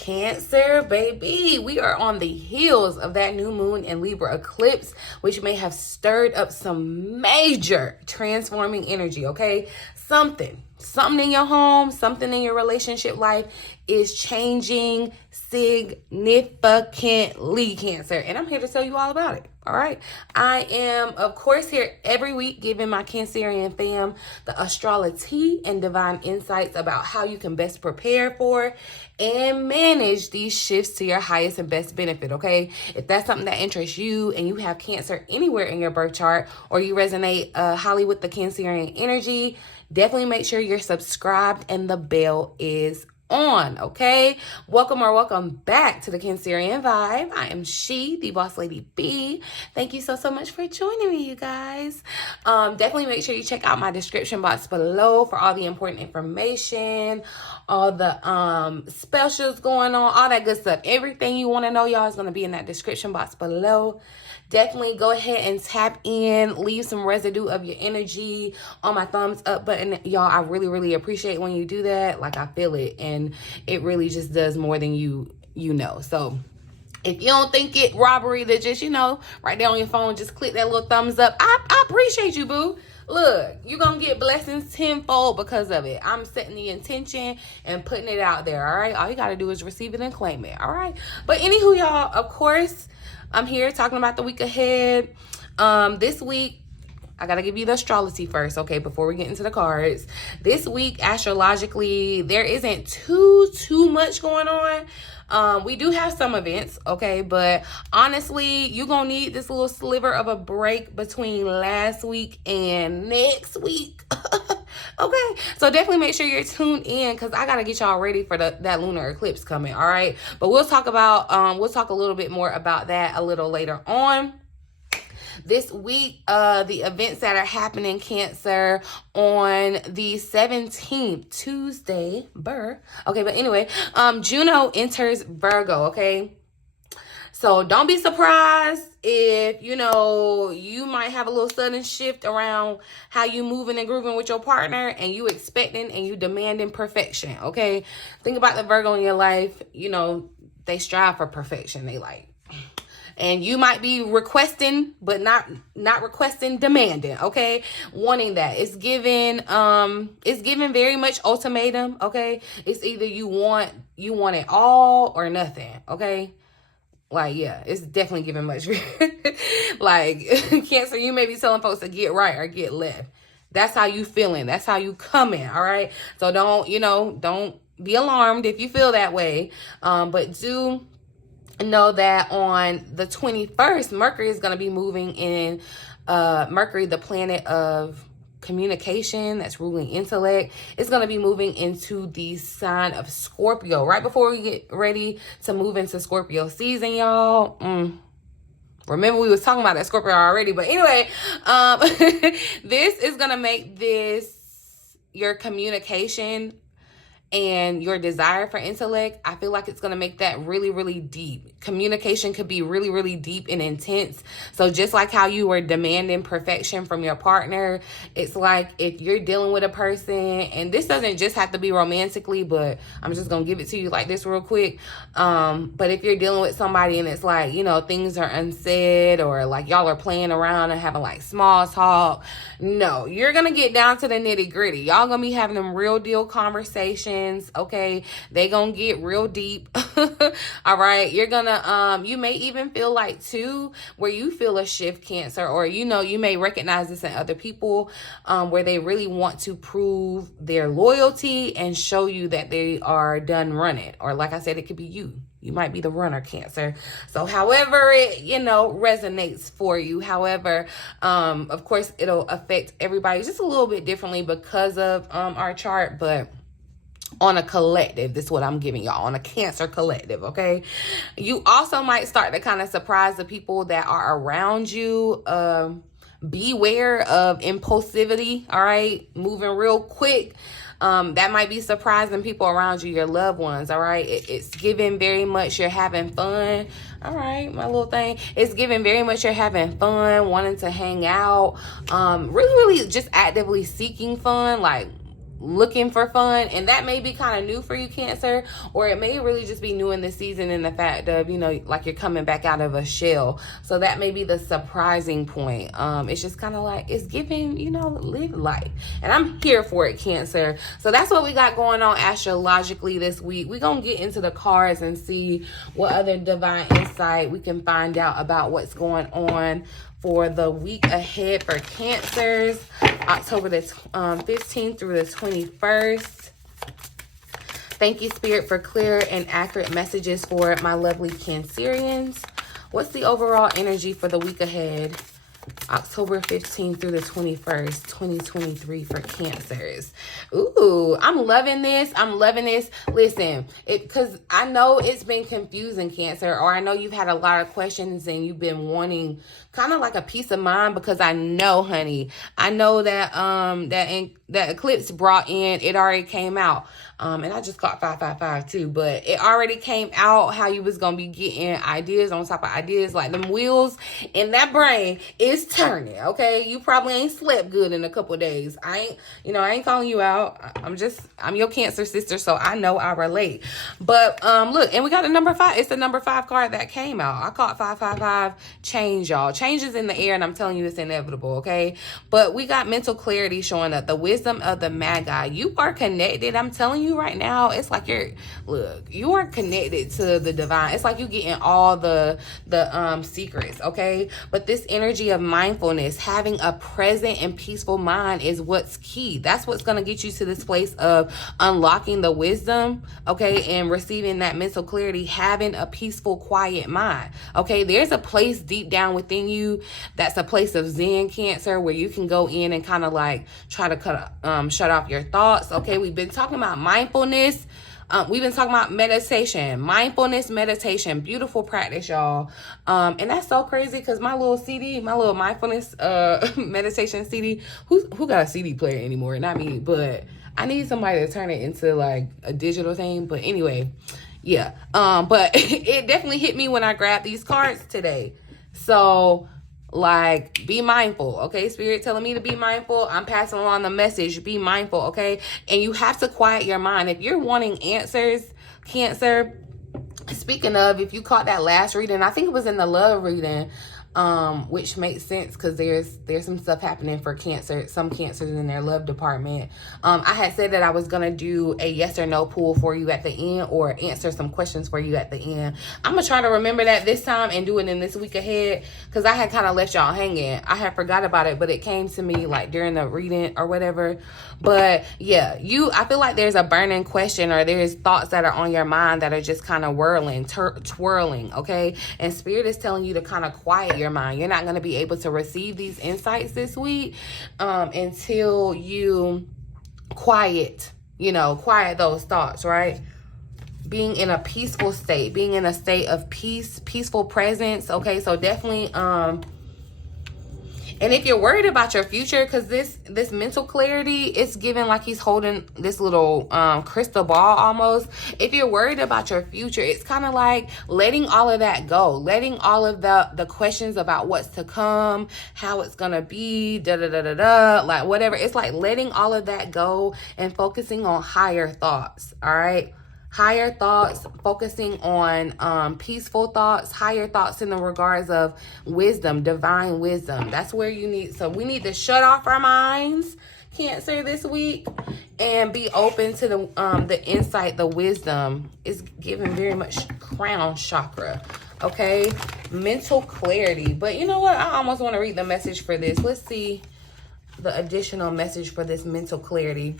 Cancer, baby, we are on the heels of that new moon and Libra eclipse, which may have stirred up some major transforming energy, okay? Something in your home, something in your relationship life is changing significantly, Cancer. And I'm here to tell you all about it, all right? I am, of course, here every week giving my Cancerian fam the astrology and divine insights about how you can best prepare for and manage these shifts to your highest and best benefit, okay? If that's something that interests you and you have Cancer anywhere in your birth chart, or you resonate highly with the Cancerian energy, definitely make sure you're subscribed and the bell is on, okay? Welcome back to the Cancerian Vibe. I am the Boss Lady B. Thank you so much for joining me, you guys. Definitely make sure you check out my description box below for all the important information, all the specials going on, all that good stuff. Everything you want to know, y'all, is going to be in that description box below. Definitely go ahead and tap in, leave some residue of your energy on my thumbs up button. Y'all, I really appreciate when you do that. Like, I feel it, and it really just does more than you know. So if you don't think it robbery to just, right there on your phone, just click that little thumbs up. I appreciate you, boo. Look, you're going to get blessings tenfold because of it. I'm setting the intention and putting it out there, all right? All you got to do is receive it and claim it, all right? But anywho, y'all, of course, I'm here talking about the week ahead. This week, I got to give you the astrology first, okay, before we get into the cards. This week, astrologically, there isn't too much going on. We do have some events, okay, but honestly, you're going to need this little sliver of a break between last week and next week. Okay, so definitely make sure you're tuned in because I got to get y'all ready for that lunar eclipse coming, all right? But we'll talk a little bit more about that a little later on. This week, the events that are happening, Cancer, on the 17th, Tuesday, okay, but anyway, Juno enters Virgo, okay? So don't be surprised if, you might have a little sudden shift around how you moving and grooving with your partner and you expecting and you demanding perfection, okay? Think about the Virgo in your life. They strive for perfection. They like. And you might be requesting, but not requesting, demanding, okay? Wanting that. It's given very much ultimatum, okay? It's either you want it all or nothing, okay? Like, yeah, it's definitely giving much. Like, Cancer, you may be telling folks to get right or get left. That's how you feeling. That's how you coming, all right? So don't be alarmed if you feel that way. But do know that on the 21st, Mercury is going to be moving in, Mercury, the planet of communication that's ruling intellect, is going to be moving into the sign of Scorpio right before we get ready to move into Scorpio season, y'all. Remember, we was talking about that Scorpio already, but anyway, this is going to make your communication and your desire for intellect, I feel like it's going to make that really deep. Communication could be really deep and intense. So just like how you were demanding perfection from your partner, it's like if you're dealing with a person, and this doesn't just have to be romantically, but I'm just going to give it to you like this real quick. But if you're dealing with somebody and it's like, things are unsaid, or like y'all are playing around and having like small talk, no, you're going to get down to the nitty gritty. Y'all going to be having them real deal conversations. Okay, they gonna get real deep. All right, you're gonna you may even feel like too where you feel a shift, Cancer, or you may recognize this in other people, where they really want to prove their loyalty and show you that they are done running. Or like I said, it could be you might be the runner, Cancer. So however it resonates for you, however, of course it'll affect everybody just a little bit differently because of our chart, but on a collective, this is what I'm giving y'all, on a Cancer collective, okay? You also might start to kind of surprise the people that are around you. Beware of impulsivity, all right? Moving real quick. That might be surprising people around you, your loved ones, all right? It's giving very much you're having fun, all right, my little thing. It's giving very much you're having fun, wanting to hang out, really just actively seeking fun, like looking for fun, and that may be kind of new for you, Cancer, or it may really just be new in the season in the fact of, you know, like you're coming back out of a shell. So that may be the surprising point. It's just kind of like, it's giving, you know, live life, and I'm here for it, Cancer. So that's what we got going on astrologically this week. We're gonna get into the cards and see what other divine insight we can find out about what's going on for the week ahead for Cancers, October the 15th through the 21st. Thank you, Spirit, for clear and accurate messages for my lovely Cancerians. What's the overall energy for the week ahead, October 15th through the 21st, 2023 for Cancers? Ooh, I'm loving this. I'm loving this. Listen, because I know it's been confusing, Cancer, or I know you've had a lot of questions and you've been wanting kind of like a peace of mind, because I know, honey, I know that that eclipse brought in, it already came out. And I just caught 555 too, but it already came out how you was going to be getting ideas on top of ideas. Like them wheels in that brain is turning, okay? You probably ain't slept good in a couple of days. I ain't calling you out. I'm your Cancer sister, so I know I relate. But look, and we got the number 5. It's the number 5 card that came out. I caught 555. Change, y'all. Change is in the air, and I'm telling you it's inevitable, okay? But we got mental clarity showing up. The wisdom of the Magi. You are connected. I'm telling you right now, it's like you are connected to the divine. It's like you getting all the secrets, okay? But this energy of mindfulness, having a present and peaceful mind is what's key. That's what's going to get you to this place of unlocking the wisdom, okay, and receiving that mental clarity, having a peaceful, quiet mind, okay? There's a place deep down within you that's a place of Zen, Cancer, where you can go in and kind of like try to shut off your thoughts, okay? We've been talking about mindfulness. We've been talking about meditation, mindfulness, meditation, beautiful practice, y'all. And that's so crazy because my little CD, my little mindfulness meditation CD, who got a CD player anymore? Not me, but I need somebody to turn it into like a digital thing. But anyway, yeah. But it definitely hit me when I grabbed these cards today. So like, be mindful, okay? Spirit telling me to be mindful. I'm passing along the message, be mindful, okay? And you have to quiet your mind. If you're wanting answers, Cancer, speaking of, if you caught that last reading, I think it was in the love reading, which makes sense because there's some stuff happening for Cancer, some Cancers in their love department. I had said that I was gonna do a yes or no pool for you at the end, or answer some questions for you at the end. I'm gonna try to remember that this time and do it in this week ahead, because I had kind of left y'all hanging. I had forgot about it, but it came to me like during the reading or whatever. But yeah, I feel like there's a burning question, or there's thoughts that are on your mind that are just kind of twirling, okay? And Spirit is telling you to kind of quiet your mind. You're not going to be able to receive these insights this week until you quiet those thoughts, right? Being in a peaceful state, being in a state of peace, peaceful presence, okay? So definitely and if you're worried about your future, because this mental clarity, it's given like he's holding this little crystal ball almost. If you're worried about your future, it's kind of like letting all of that go, letting all of the questions about what's to come, how it's gonna be, like whatever. It's like letting all of that go and focusing on higher thoughts, all right? Higher thoughts, focusing on peaceful thoughts, higher thoughts in the regards of wisdom, divine wisdom. That's where so we need to shut off our minds, Cancer, this week, and be open to the insight, the wisdom is given very much crown chakra, okay? Mental clarity. But you know what? I almost want to read the message for this. Let's see the additional message for this mental clarity.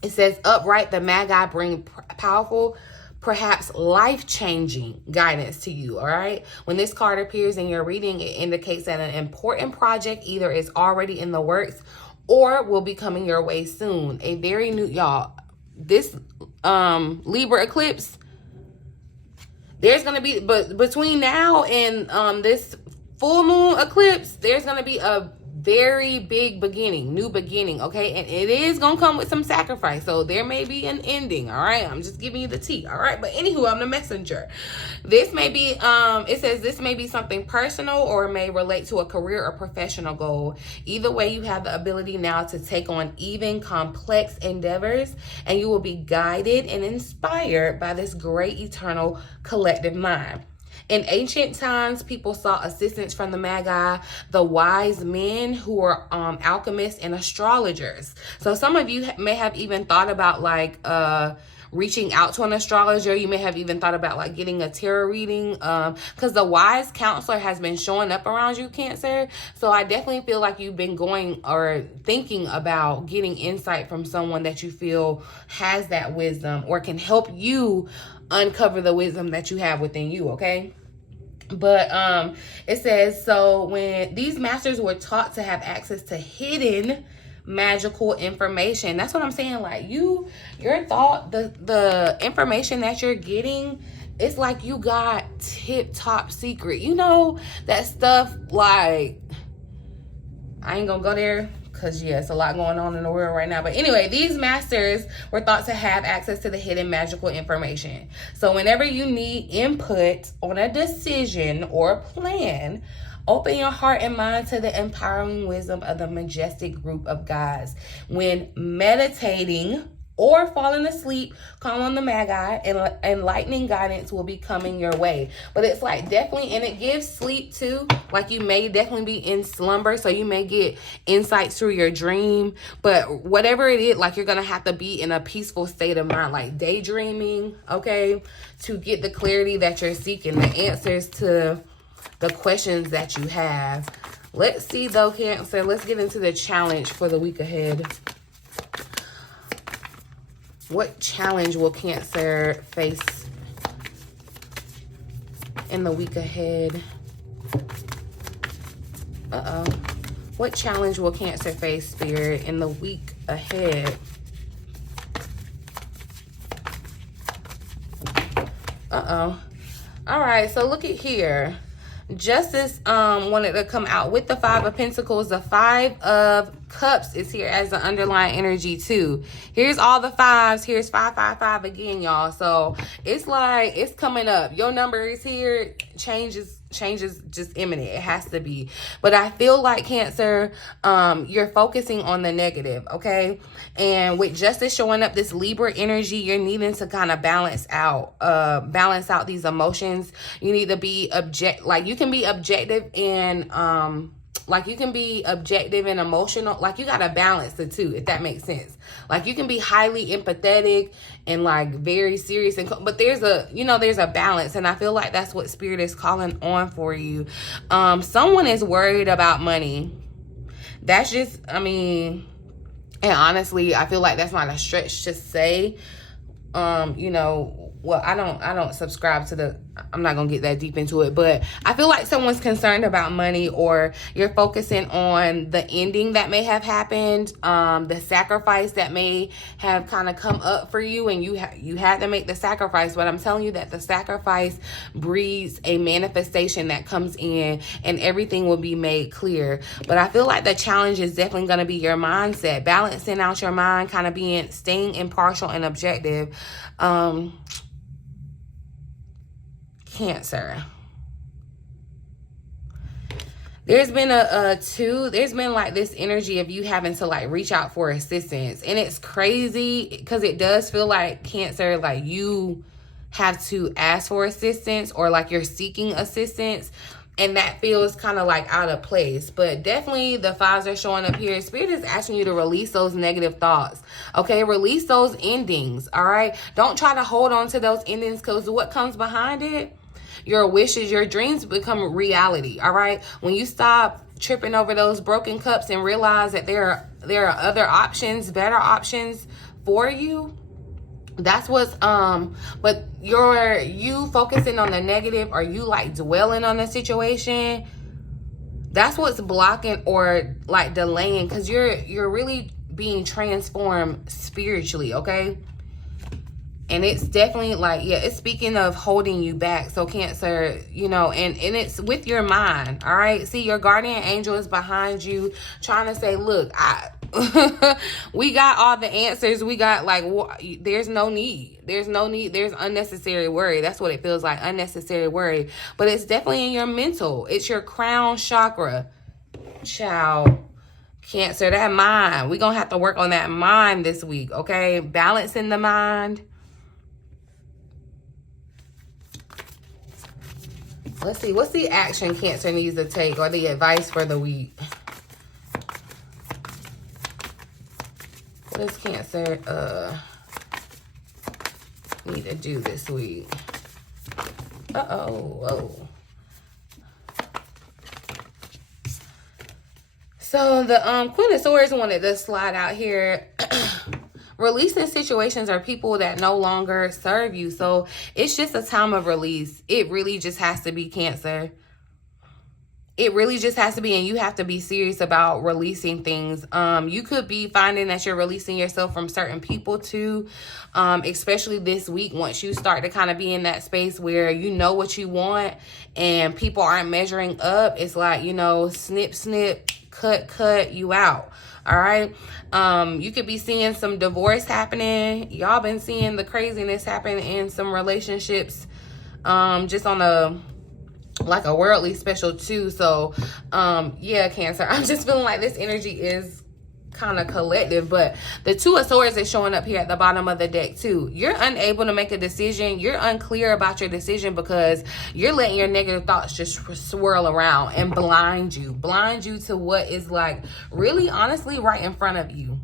It says, upright, the Magi bring powerful, perhaps life-changing guidance to you, all right? When this card appears in your reading, it indicates that an important project either is already in the works or will be coming your way soon. A very new, y'all, this Libra eclipse, there's going to be, but between now and this full moon eclipse, there's going to be a very big beginning, new beginning, okay? And it is gonna come with some sacrifice, so there may be an ending, all right? I'm just giving you the tea, all right? But anywho, I'm the messenger. This may be, it says this may be something personal or may relate to a career or professional goal. Either way, you have the ability now to take on even complex endeavors, and you will be guided and inspired by this great eternal collective mind. In ancient times, people sought assistance from the Magi, the wise men who were alchemists and astrologers. So some of you may have even thought about like reaching out to an astrologer. You may have even thought about like getting a tarot reading, because the wise counselor has been showing up around you, Cancer. So I definitely feel like you've been going or thinking about getting insight from someone that you feel has that wisdom or can help you uncover the wisdom that you have within you, okay? But it says, so when these masters were taught to have access to hidden magical information, that's what I'm saying. Like your thought, the information that you're getting, it's like you got tip top secret. You know, that stuff, like, I ain't gonna go there because, yeah, it's a lot going on in the world right now. But anyway, these masters were thought to have access to the hidden magical information. So whenever you need input on a decision or plan, open your heart and mind to the empowering wisdom of the majestic group of gods. When meditating or falling asleep, call on the Magi, and enlightening guidance will be coming your way. But it's like definitely, and it gives sleep too. Like you may definitely be in slumber, so you may get insights through your dream. But whatever it is, like you're gonna have to be in a peaceful state of mind, like daydreaming, okay, to get the clarity that you're seeking, the answers to the questions that you have. Let's see though, Cancer. Let's get into the challenge for the week ahead. What challenge will Cancer face in the week ahead? What challenge will Cancer face, Spirit, in the week ahead? All right, so look at here. Justice wanted to come out with the 5 of Pentacles. The 5 of Cups is here as the underlying energy too. Here's all the 5s. Here's 555 again, y'all. So it's like it's coming up. Your number is here. Change is just imminent. It has to be. But I feel like, Cancer, you're focusing on the negative, okay? And with Justice showing up, this Libra energy, you're needing to kind of balance out these emotions. You need to be like you can be objective and like you can be objective and emotional. Like you got to balance the two, if that makes sense. Like you can be highly empathetic and like very serious, but there's a balance, and I feel like that's what Spirit is calling on for you. Someone is worried about money. That's just, I mean, and honestly, I feel like that's not a stretch to say. Well, I don't subscribe to the, I'm not going to get that deep into it, but I feel like someone's concerned about money, or you're focusing on the ending that may have happened, the sacrifice that may have kind of come up for you, and you had to make the sacrifice. But I'm telling you that the sacrifice breeds a manifestation that comes in, and everything will be made clear. But I feel like the challenge is definitely going to be your mindset, balancing out your mind, kind of staying impartial and objective. Cancer. There's been there's been like this energy of you having to like reach out for assistance. And it's crazy because it does feel like, Cancer, like you have to ask for assistance, or like you're seeking assistance. And that feels kind of like out of place. But definitely the 5s are showing up here. Spirit is asking you to release those negative thoughts. Okay, release those endings. All right. Don't try to hold on to those endings, because what comes behind it, your wishes, your dreams become reality. All right. When you stop tripping over those broken cups and realize that there are other options, better options for you. That's what's but you focusing on the negative, or you like dwelling on the situation, that's what's blocking or like delaying, because you're really being transformed spiritually, okay? And it's definitely like, yeah, it's speaking of holding you back. So Cancer, you know, and it's with your mind, all right? See, your guardian angel is behind you trying to say, look, we got all the answers. We got like, there's no need. There's no need. There's unnecessary worry. That's what it feels like, unnecessary worry. But it's definitely in your mental. It's your crown chakra. Child. Cancer, that mind. We're going to have to work on that mind this week, okay? Balancing the mind. Let's see. What's the action Cancer needs to take or the advice for the week? What does Cancer need to do this week? Whoa. So the Queen of Swords wanted to slide out here. Releasing situations or people that no longer serve you. So it's just a time of release. It really just has to be, Cancer. It really just has to be, and you have to be serious about releasing things. You could be finding that you're releasing yourself from certain people too, especially this week once you start to kind of be in that space where you know what you want and people aren't measuring up. It's like, you know, snip, snip, cut you out. All right. You could be seeing some divorce happening. Y'all been seeing the craziness happen in some relationships, just on a worldly special too. So, yeah, Cancer, I'm just feeling like this energy is kind of collective, but the Two of Swords is showing up here at the bottom of the deck too. You're unable to make a decision. You're unclear about your decision because you're letting your negative thoughts just swirl around and blind you to what is like really honestly right in front of you.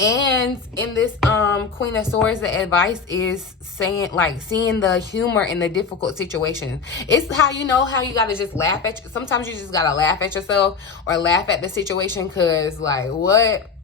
And in this Queen of Swords, the advice is saying, like, seeing the humor in the difficult situations. It's how you know how you got to just laugh at you. Sometimes you just got to laugh at yourself or laugh at the situation because, like, what?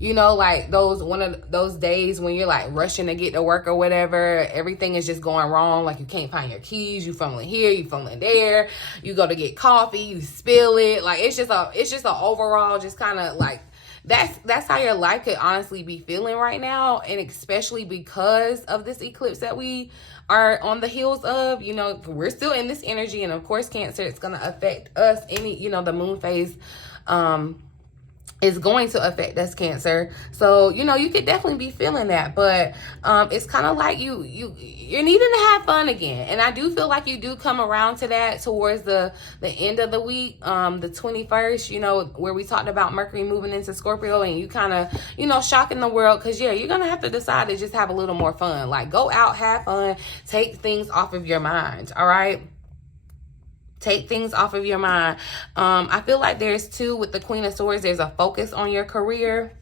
You know, like one of those days when you're like rushing to get to work or whatever, everything is just going wrong. Like you can't find your keys, you fumbling here, you fumbling there. You go to get coffee, you spill it. Like it's just a overall just kind of like, that's how your life could honestly be feeling right now. And especially because of this eclipse that we are on the heels of, you know, we're still in this energy. And of course, Cancer, it's going to affect us. The moon phase, is going to affect us, Cancer. So, you know, you could definitely be feeling that, but it's kind of like you're needing to have fun again. And I do feel like you do come around to that towards the end of the week, the 21st, you know, where we talked about Mercury moving into Scorpio and you kind of, you know, shocking the world. Cause yeah, you're going to have to decide to just have a little more fun. Like go out, have fun, take things off of your mind. All right. Take things off of your mind. I feel like there's two with the Queen of Swords. There's a focus on your career.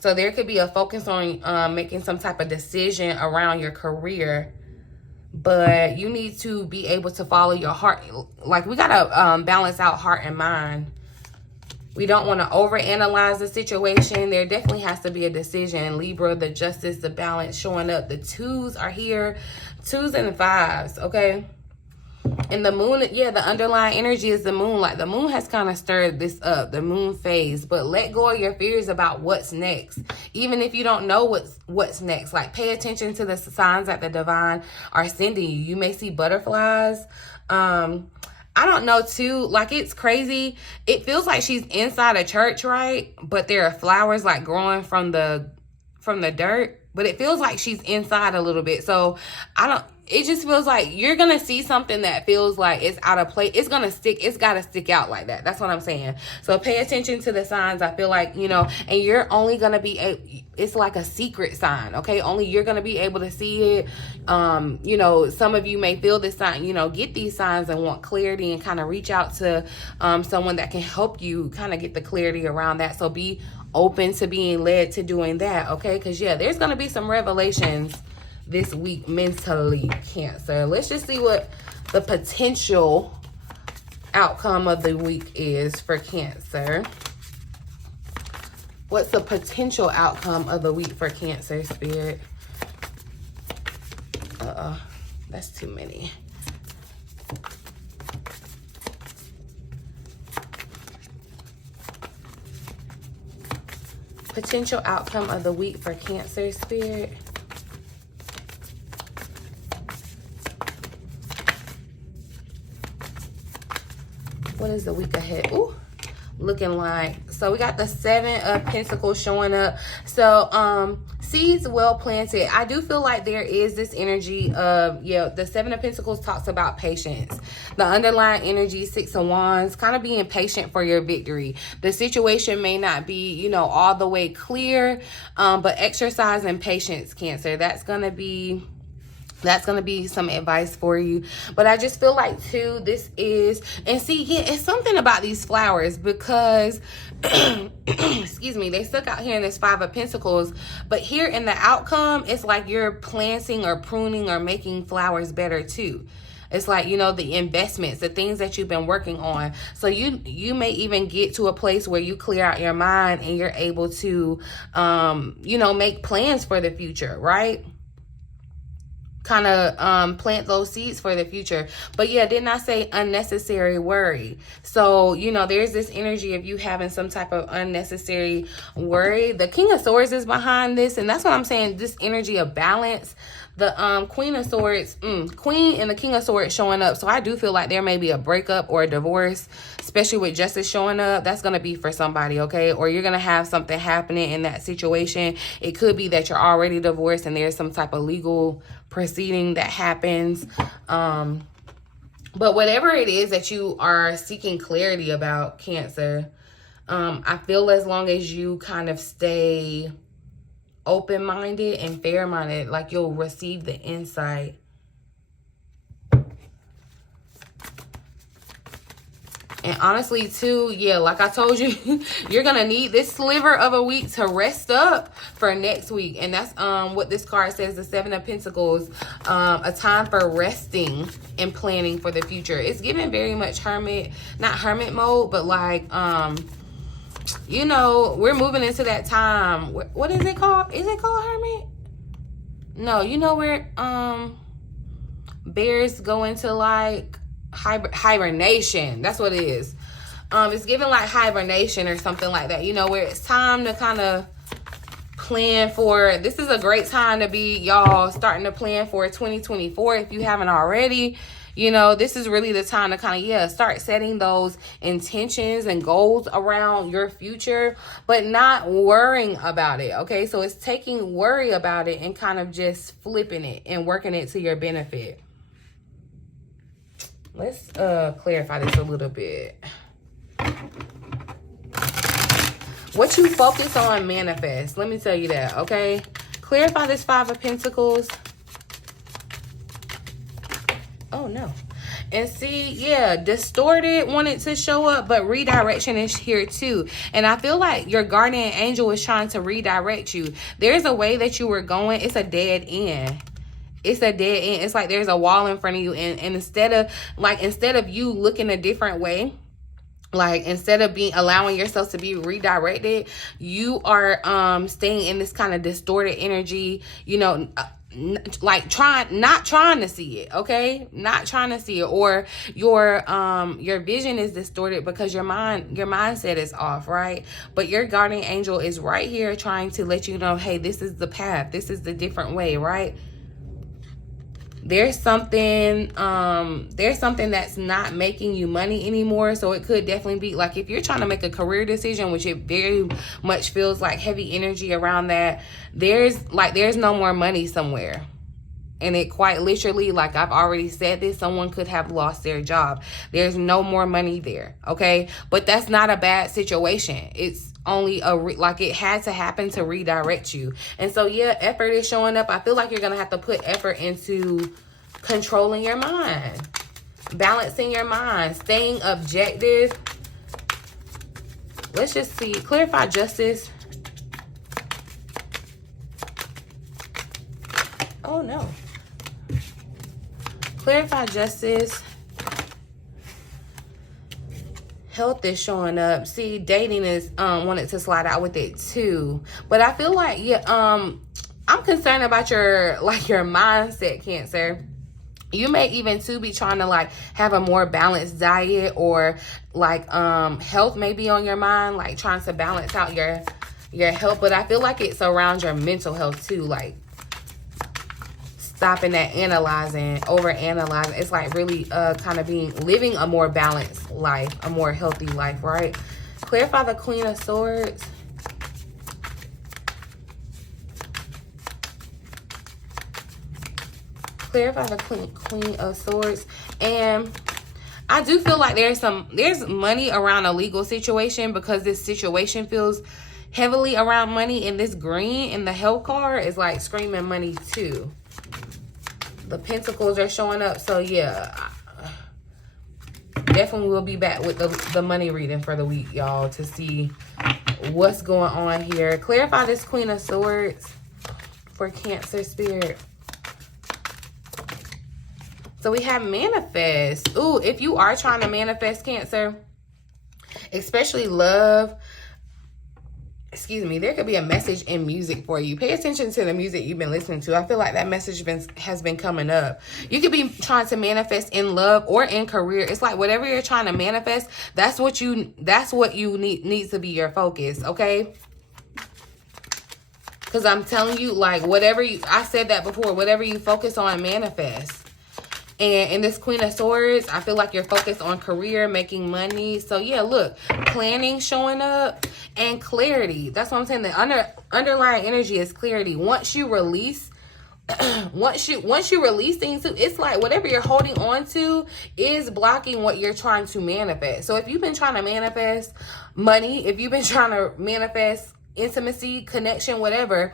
So there could be a focus on making some type of decision around your career. But you need to be able to follow your heart. Like we got to balance out heart and mind. We don't want to overanalyze the situation. There definitely has to be a decision. Libra, the justice, the balance showing up. The twos are here. Twos and fives, okay? And the moon, yeah, the underlying energy is the moon. Like the moon has kind of stirred this up, the moon phase. But let go of your fears about what's next. Even if you don't know what's next. Like pay attention to the signs that the divine are sending you. You may see butterflies. I don't know too. Like it's crazy. It feels like she's inside a church, right? But there are flowers like growing from the dirt. But it feels like she's inside a little bit. So it just feels like you're going to see something that feels like it's out of place. It's going to stick. It's got to stick out like that. That's what I'm saying. So pay attention to the signs. I feel like, you know, and you're only going to be, it's like a secret sign. Okay. Only you're going to be able to see it. You know, some of you may feel this sign, you know, get these signs and want clarity and kind of reach out to someone that can help you kind of get the clarity around that. So be open to being led to doing that. Okay. Because yeah, there's going to be some revelations this week mentally, Cancer. Let's just see what the potential outcome of the week is for Cancer. What's the potential outcome of the week for Cancer, Spirit? That's too many. Potential outcome of the week for Cancer, Spirit. What is the week ahead? Ooh, looking like. So we got the 7 of Pentacles showing up. So seeds well planted. I do feel like there is this energy of, yeah, the 7 of Pentacles talks about patience. The underlying energy, 6 of Wands, kind of being patient for your victory. The situation may not be, you know, all the way clear, but exercising patience, Cancer. That's going to be some advice for you. But I just feel like too, this is, and see, yeah, it's something about these flowers because excuse me, they stuck out here in this 5 of Pentacles, but here in the outcome, it's like you're planting or pruning or making flowers better too. It's like, you know, the investments, the things that you've been working on. So you may even get to a place where you clear out your mind and you're able to, you know, make plans for the future, right? Kind of plant those seeds for the future. But yeah, didn't I say unnecessary worry? So, you know, there's this energy of you having some type of unnecessary worry. The King of Swords is behind this, and that's what I'm saying, this energy of balance. The Queen of Swords, Queen and the King of Swords showing up. So I do feel like there may be a breakup or a divorce, especially with Justice showing up. That's going to be for somebody, okay? Or you're going to have something happening in that situation. It could be that you're already divorced and there's some type of legal proceeding that happens. But whatever it is that you are seeking clarity about, Cancer, I feel as long as you kind of stay open-minded and fair-minded, like you'll receive the insight. And honestly too, yeah, like I told you, you're gonna need this sliver of a week to rest up for next week. And that's what this card says, the 7 of Pentacles, a time for resting and planning for the future. It's giving very much hermit, not hermit mode, but like you know, we're moving into that time. What is it called? Is it called hermit? No, you know where bears go into like hibernation. That's what it is. It's giving like hibernation or something like that, you know, where it's time to kind of plan for, this is a great time to be, y'all, starting to plan for 2024 if you haven't already. You know, this is really the time to kind of, yeah, start setting those intentions and goals around your future, but not worrying about it, okay? So it's taking worry about it and kind of just flipping it and working it to your benefit. Let's clarify this a little bit. What you focus on manifest. Let me tell you that, okay? Clarify this 5 of Pentacles. Oh, no. And see, yeah, distorted wanted to show up, but redirection is here too. And I feel like your guardian angel is trying to redirect you. There's a way that you were going. It's a dead end. It's a dead end. It's like there's a wall in front of you. And instead of you looking a different way, like instead of allowing yourself to be redirected, you are staying in this kind of distorted energy, you know, like not trying to see it, okay? Not trying to see it, or your vision is distorted because your mindset is off, right? But your guardian angel is right here trying to let you know, hey, this is the path, this is the different way, right? There's something that's not making you money anymore. So it could definitely be like if you're trying to make a career decision, which it very much feels like heavy energy around that, there's no more money somewhere. And it quite literally, like I've already said this, someone could have lost their job. There's no more money there, okay? But that's not a bad situation. It's only like it had to happen to redirect you. And so, yeah, effort is showing up. I feel like you're going to have to put effort into controlling your mind, balancing your mind, staying objective. Let's just see. Clarify justice. Oh, no. Clarify justice. Health is showing up. See, dating is wanted to slide out with it too. But I feel like, yeah, I'm concerned about your mindset, Cancer. You may even too be trying to like have a more balanced diet, or like health may be on your mind, like trying to balance out your health. But I feel like it's around your mental health too, like stopping that analyzing, over analyzing. It's like really kind of living a more balanced life, a more healthy life, right? Clarify the Queen of Swords. Clarify the Queen of Swords. And I do feel like there's money around a legal situation, because this situation feels heavily around money, and this green in the Hell card is like screaming money too. The Pentacles are showing up. So yeah, definitely will be back with the money reading for the week, y'all, to see what's going on here. Clarify this Queen of Swords for Cancer spirit. So we have manifest. Ooh, if you are trying to manifest, Cancer, especially love, excuse me, there could be a message in music for you. Pay attention to the music you've been listening to. I feel like that message has been coming up. You could be trying to manifest in love or in career. It's like whatever you're trying to manifest, that's what you needs to be your focus, okay? Because I'm telling you, like, I said that before, whatever you focus on, manifest. And in this Queen of Swords, I feel like you're focused on career, making money. So yeah, look, planning showing up, and clarity. That's what I'm saying. The underlying energy is clarity. Once you release, once you release things, it's like whatever you're holding on to is blocking what you're trying to manifest. So if you've been trying to manifest money, if you've been trying to manifest intimacy, connection, whatever,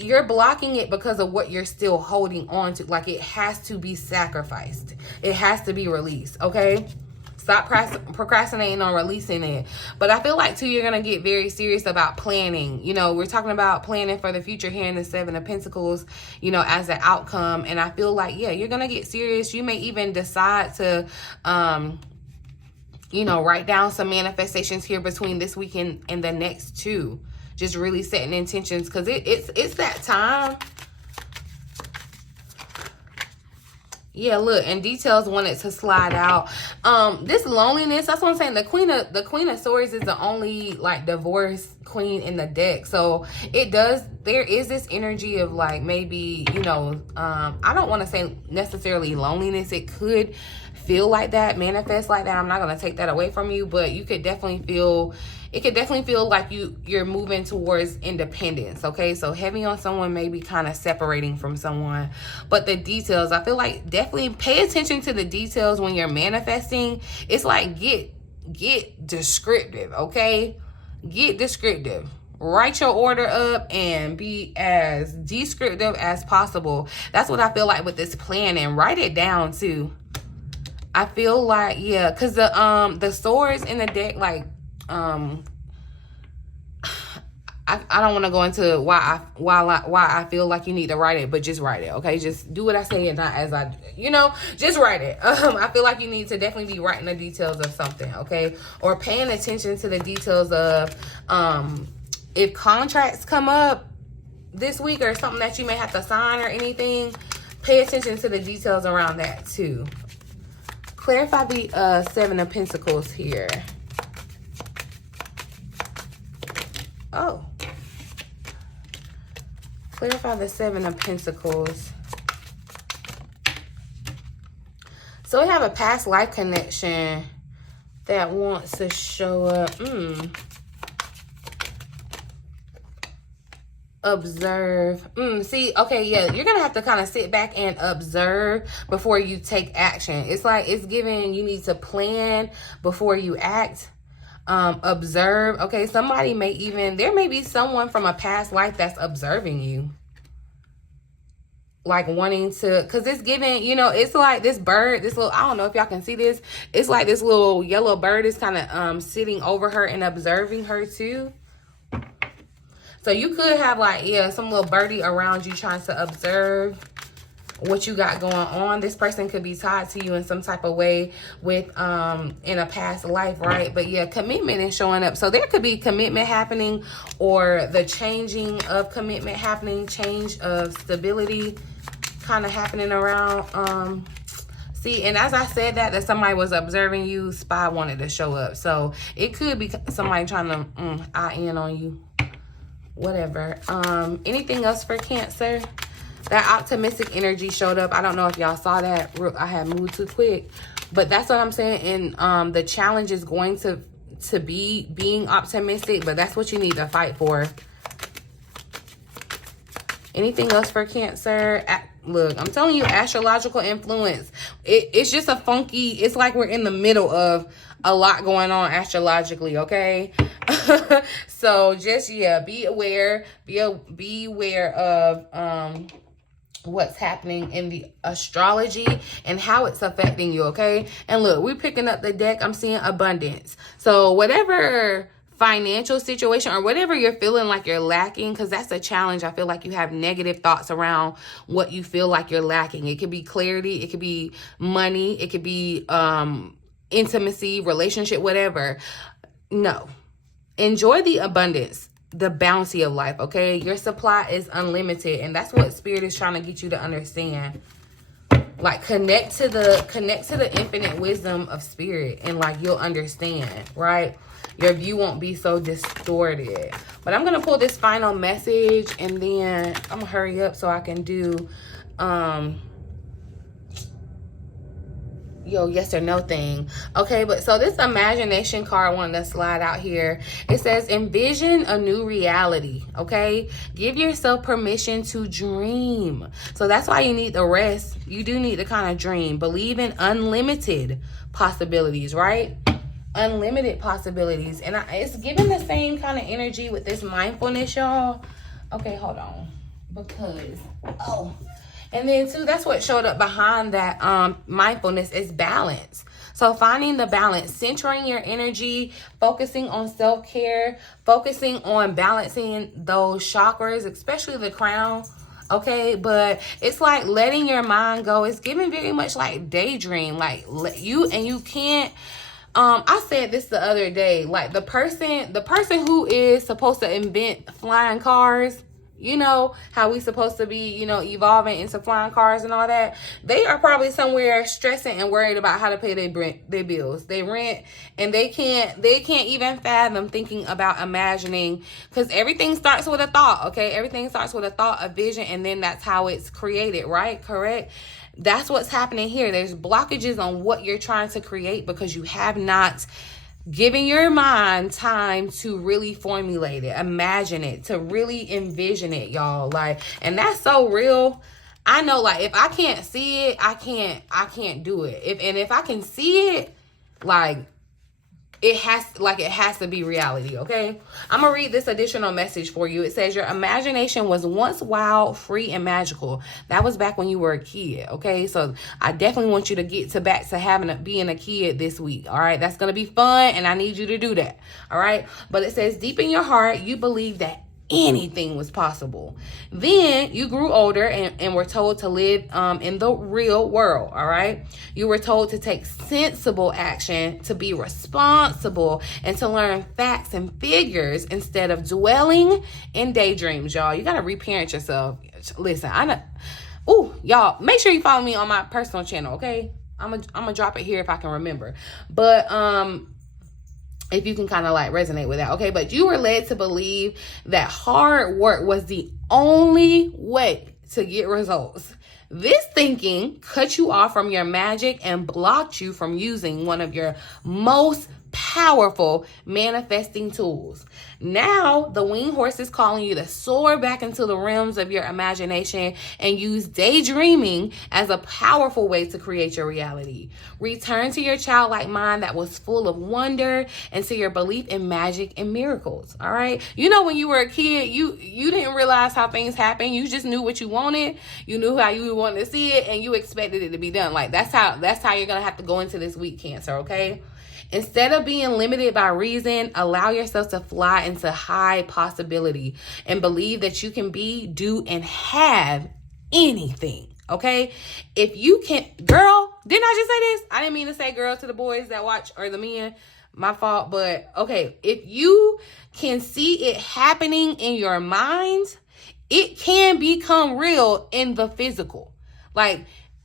you're blocking it because of what you're still holding on to. Like, it has to be sacrificed. It has to be released, okay? Stop procrastinating on releasing it. But I feel like, too, you're going to get very serious about planning. You know, we're talking about planning for the future here in the Seven of Pentacles, you know, as an outcome. And I feel like, yeah, you're going to get serious. You may even decide to, you know, write down some manifestations here between this weekend and the next two. Just really setting intentions, because it's that time. Yeah, look, and details wanted to slide out. This loneliness, that's what I'm saying. The Queen of Swords is the only like divorce queen in the deck. So there is this energy of like, maybe, you know, I don't want to say necessarily loneliness. It could feel like that, manifest like that. I'm not going to take that away from you, but you could definitely feel, it could definitely feel like you're moving towards independence, okay? So heavy on someone, maybe kind of separating from someone. But the details, I feel like definitely pay attention to the details when you're manifesting. It's like get descriptive, okay? Get descriptive. Write your order up and be as descriptive as possible. That's what I feel like with this planning. Write it down too. I feel like, yeah, because the swords in the deck, like, I don't want to go into why I feel like you need to write it, but just write it, okay? Just do what I say and not as I, you know, just write it. I feel like you need to definitely be writing the details of something, okay? Or paying attention to the details of, if contracts come up this week or something that you may have to sign or anything, pay attention to the details around that too. Clarify the Seven of Pentacles here. Oh. Clarify the Seven of Pentacles. So we have a past life connection that wants to show up. Observe. See, okay, yeah, you're gonna have to kind of sit back and observe before you take action. It's like it's giving you need to plan before you act. Observe. Okay, somebody may even, there may be someone from a past life that's observing you, like wanting to, because it's giving, you know, it's like this bird, this little, I don't know if y'all can see this, it's like this little yellow bird is kind of sitting over her and observing her too. So you could have like, yeah, some little birdie around you trying to observe what you got going on. This person could be tied to you in some type of way with in a past life, right? But yeah, commitment is showing up. So there could be commitment happening, or the changing of commitment happening, change of stability kind of happening around. See, and as I said that somebody was observing you, spy wanted to show up. So it could be somebody trying to eye in on you. Whatever. Anything else for Cancer? That optimistic energy showed up. I don't know if y'all saw that. I had moved too quick. But that's what I'm saying. And the challenge is going to be being optimistic. But that's what you need to fight for. Anything else for Cancer? Look, I'm telling you, astrological influence. It's just a funky, it's like we're in the middle of a lot going on astrologically, okay? So just, yeah, be aware. Be aware of what's happening in the astrology and how it's affecting you, okay? And look, we're picking up the deck. I'm seeing abundance. So whatever financial situation or whatever you're feeling like you're lacking, because that's a challenge. I feel like you have negative thoughts around what you feel like you're lacking. It could be clarity, it could be money, it could be intimacy, relationship, whatever. No, enjoy the abundance, the bounty of life, okay? Your supply is unlimited, and that's what Spirit is trying to get you to understand. Like, connect to the infinite wisdom of Spirit, and like, you'll understand, right? Your view won't be so distorted. But I'm going to pull this final message, and then I'm going to hurry up so I can do yes or no thing. Okay, but so this imagination card wanted to slide out here. It says, envision a new reality, okay? Give yourself permission to dream. So that's why you need the rest. You do need to kind of dream. Believe in unlimited possibilities, right? Unlimited possibilities. And it's giving the same kind of energy with this mindfulness, y'all. Okay, hold on. Because, and then too, that's what showed up behind that mindfulness is balance. So finding the balance, centering your energy, focusing on self-care, focusing on balancing those chakras, especially the crown. Okay, but it's like letting your mind go. It's giving very much like daydream. Like you can't. I said this the other day, like the person who is supposed to invent flying cars, you know, how we supposed to be, you know, evolving into flying cars and all that. They are probably somewhere stressing and worried about how to pay their bills, they rent, and they can't even fathom thinking about imagining, because everything starts with a thought, okay? Everything starts with a thought, a vision, and then that's how it's created, right? Correct? That's what's happening here. There's blockages on what you're trying to create because you have not given your mind time to really formulate it, imagine it, to really envision it, y'all. Like, and that's so real. I know, like, if I can't see it, I can't do it. If I can see it, like, it has to be reality, okay? I'm going to read this additional message for you. It says, your imagination was once wild, free, and magical. That was back when you were a kid, okay? So I definitely want you to get back to being a kid this week, all right? That's going to be fun, and I need you to do that, all right? But it says, deep in your heart, you believe that anything was possible. Then you grew older and were told to live in the real world, all right? You were told to take sensible action, to be responsible, and to learn facts and figures instead of dwelling in daydreams, y'all. You got to reparent yourself. Listen, y'all, make sure you follow me on my personal channel, okay? I'm gonna drop it here if I can remember. But if you can kind of like resonate with that, okay? But you were led to believe that hard work was the only way to get results. This thinking cut you off from your magic and blocked you from using one of your most powerful manifesting tools. Now, the winged horse is calling you to soar back into the realms of your imagination and use daydreaming as a powerful way to create your reality. Return to your childlike mind that was full of wonder and to your belief in magic and miracles, all right? You know, when you were a kid, you didn't realize how things happen. You just knew what you wanted. You knew how you wanted to see it, and you expected it to be done. Like, that's how you're going to have to go into this week, Cancer, okay? Instead of being limited by reason, allow yourself to fly into high possibility and believe that you can be, do, and have anything, okay? If you can, girl, didn't I just say this? I didn't mean to say girl to the boys that watch, or the men, my fault, but okay. If you can see it happening in your mind, it can become real in the physical. Like,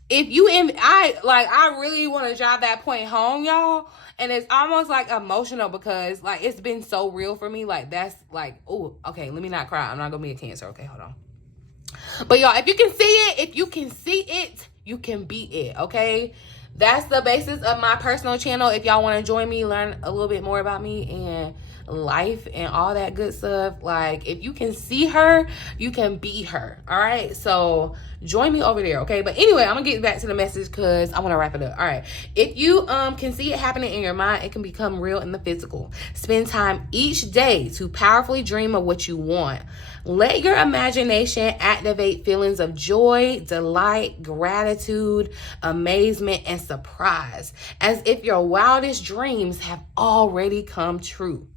if you, I really want to drive that point home, y'all. And it's almost like emotional because like it's been so real for me. Like, that's like, oh, okay, let me not cry. I'm not gonna be a Cancer. Okay, hold on. But y'all, if you can see it, you can beat it, okay? That's the basis of my personal channel. If y'all want to join me, learn a little bit more about me and life and all that good stuff. Like, if you can see her, you can beat her. All right, so join me over there, okay? But anyway, I'm gonna get back to the message because I want to wrap it up. All right, if you can see it happening in your mind, it can become real in the physical. Spend time each day to powerfully dream of what you want. Let your imagination activate feelings of joy, delight, gratitude, amazement, and surprise, as if your wildest dreams have already come true.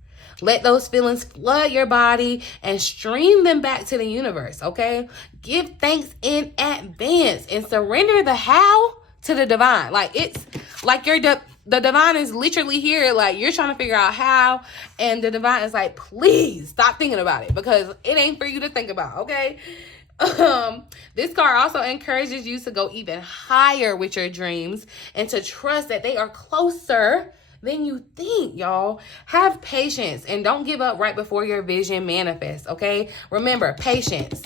Let those feelings flood your body and stream them back to the universe, okay? Give thanks in advance and surrender the how to the divine. Like, it's like the divine is literally here. Like, you're trying to figure out how, and the divine is like, please stop thinking about it because it ain't for you to think about, okay? This card also encourages you to go even higher with your dreams and to trust that they are closer than you think, y'all. Have patience and don't give up right before your vision manifests, okay? Remember, patience.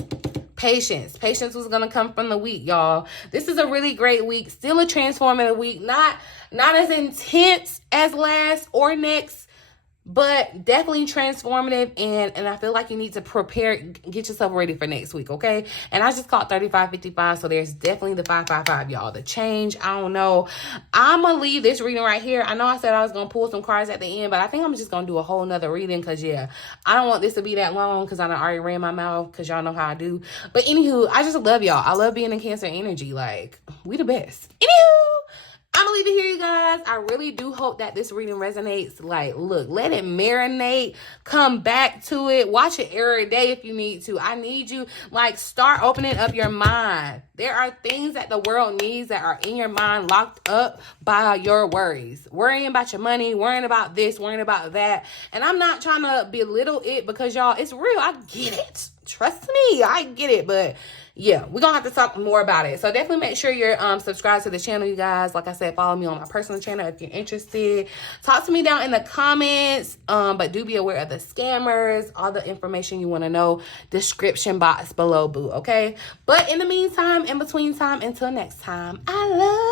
Patience was gonna come from the week, y'all. This is a really great week, still a transformative week, not as intense as last or next, but definitely transformative, and I feel like you need to prepare, get yourself ready for next week, okay? And I just caught 3555, so there's definitely the 555, y'all. The change, I don't know. I'm gonna leave this reading right here. I know I said I was gonna pull some cards at the end, but I think I'm just gonna do a whole nother reading because, yeah, I don't want this to be that long because I done already ran my mouth because y'all know how I do. But anywho, I just love y'all. I love being in Cancer energy. Like, we the best. Anywho, I'm gonna leave it here, you guys. I really do hope that this reading resonates. Like, look, let it marinate. Come back to it. Watch it every day if you need to. I need you, like, start opening up your mind. There are things that the world needs that are in your mind, locked up by your worries. Worrying about your money, worrying about this, worrying about that. And I'm not trying to belittle it because, y'all, it's real. I get it. Trust me, I get it. But yeah, we're gonna have to talk more about it. So definitely make sure you're subscribed to the channel, you guys. Like I said, follow me on my personal channel if you're interested. Talk to me down in the comments, but do be aware of the scammers. All the information you want to know, description box below, boo, okay? But in the meantime, in between time, until next time, I love